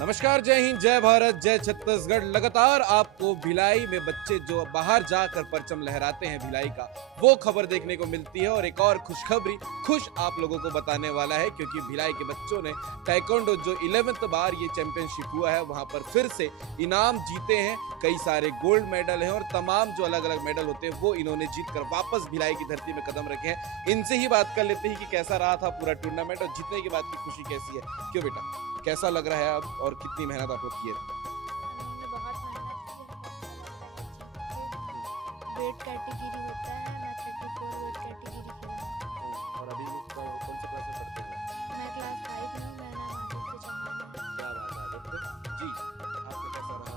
नमस्कार, जय हिंद, जय भारत, जय छत्तीसगढ़। लगातार आपको भिलाई में बच्चे जो बाहर जाकर परचम लहराते हैं भिलाई का, वो खबर देखने को मिलती है। और एक और खुशखबरी खुश आप लोगों को बताने वाला है, क्योंकि भिलाई के बच्चों ने ताइक्वांडो जो 11th बार ये चैंपियनशिप हुआ है, वहां पर फिर से इनाम जीते हैं। कई सारे गोल्ड मेडल हैं और तमाम जो अलग अलग मेडल होते हैं वो इन्होंने जीत कर वापस भिलाई की धरती में कदम रखे हैं। इनसे ही बात कर लेते हैं कि कैसा रहा था पूरा टूर्नामेंट और जीतने के बाद की खुशी कैसी है। क्यों बेटा, कैसा लग रहा है अब और कितनी मेहनत आप लोग किए थे? हमने बहुत मेहनत की। वेट कैटेगरी होता है, मैं 34 वेट कैटेगरी खेला हूँ। और अभी कौन से क्लास में पढ़ते हैं? मैं क्लास 5 में हूँ। मेरा नाम आदित्य चौहान है। क्या बात है आदित्य जी, आपका कैसा रहा?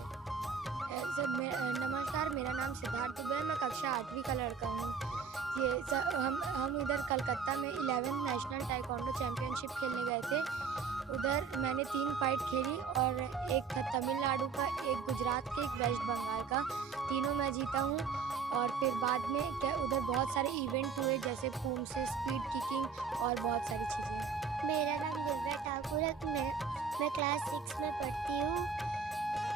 नमस्कार, मेरा नाम सिद्धार्थ दुबे है। मैं कक्षा 8वीं का लड़का हूँ। हम इधर कलकत्ता में 11th नेशनल ताइक्वांडो चैंपियनशिप खेलने गए थे। उधर मैंने 3 फाइट खेली और एक था तमिलनाडु का, एक गुजरात के, एक वेस्ट बंगाल का। तीनों मैं जीता हूँ। और फिर बाद में उधर बहुत सारे इवेंट हुए, जैसे पूम से स्पीड किकिंग और बहुत सारी चीज़ें। मेरा नाम दिव्या ठाकुर है। मैं क्लास 6 में पढ़ती हूँ।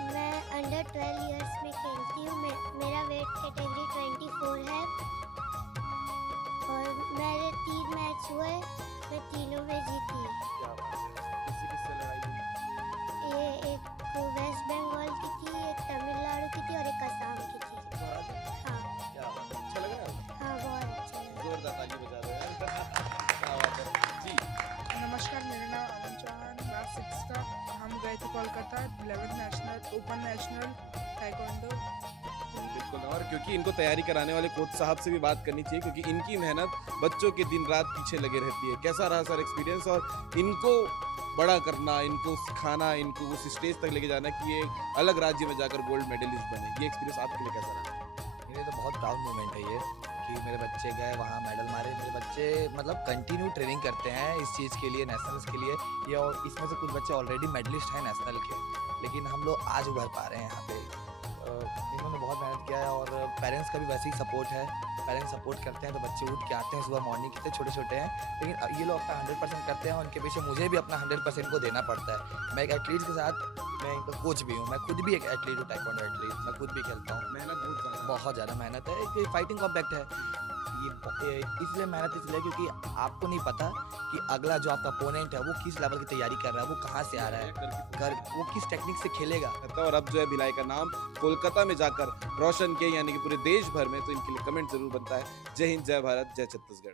मैं अंडर 12 इयर्स में खेलती हूँ। मेरा वेट कैटेगरी 24 है और मेरे 3 मैच हुए, मैं तीनों में जीती। क्या बात है, किससे लड़ाई हुई? ये एक वेस्ट बंगाल की थी, एक तमिलनाडु की थी और एक असम की थी। हाँ क्या बात है, अच्छा लग रहा है? हाँ, बहुत अच्छा लगा। जोरदार ताली बजा दो यार। क्या बात है जी। नमस्कार, मेरा नाम अमन चौहान, क्लास 6 का। हम गए थे Kolkata 11th national open national taekwondo. बिल्कुल, और क्योंकि इनको तैयारी कराने वाले कोच साहब से भी बात करनी चाहिए, क्योंकि इनकी मेहनत बच्चों के दिन रात पीछे लगे रहती है। कैसा रहा सर एक्सपीरियंस, और इनको बड़ा करना, इनको सिखाना, इनको उस स्टेज तक लेके जाना कि ये अलग राज्य में जाकर गोल्ड मेडलिस्ट बने, ये एक्सपीरियंस आपके लिए कैसा रहा? मेरे लिए तो बहुत प्राउड मोमेंट है ये कि मेरे बच्चे गए वहाँ मेडल मारे। मेरे बच्चे मतलब कंटिन्यू ट्रेनिंग करते हैं इस चीज़ के लिए, नेशनल्स के लिए। ये और इसमें से कुछ बच्चे ऑलरेडी मेडलिस्ट हैं नेशनल के, लेकिन हम लोग आज उभर पा रहे हैं यहाँ पे। इन्होंने बहुत मेहनत किया है और पेरेंट्स का भी वैसे ही सपोर्ट है। पेरेंट्स सपोर्ट करते हैं तो बच्चे उठ के आते हैं सुबह मॉर्निंग। कितने छोटे छोटे हैं, लेकिन ये लोग अपना 100% करते हैं। उनके पीछे मुझे भी अपना 100% को देना पड़ता है। मैं एक एथलीट के साथ मैं एक कोच भी हूँ। मैं खुद भी एक एथलीट हूँ, ताइक्वांडो एथलीट। मैं खुद भी खेलता हूँ। मेहनत बहुत ज़्यादा मेहनत है। एक फाइटिंग कॉम्पैक्ट है ये, इसलिए मेहनत इसलिए क्योंकि आपको नहीं पता कि अगला जो आपका अपोनेंट है वो किस लेवल की तैयारी कर रहा है, वो कहाँ से आ रहा है, वो किस टेक्निक से खेलेगा। और अब जो है भिलाई का नाम कोलकाता में जाकर रोशन किया, यानी कि पूरे देश भर में, तो इनके लिए कमेंट जरूर बनता है। जय हिंद, जय भारत, जय छत्तीसगढ़।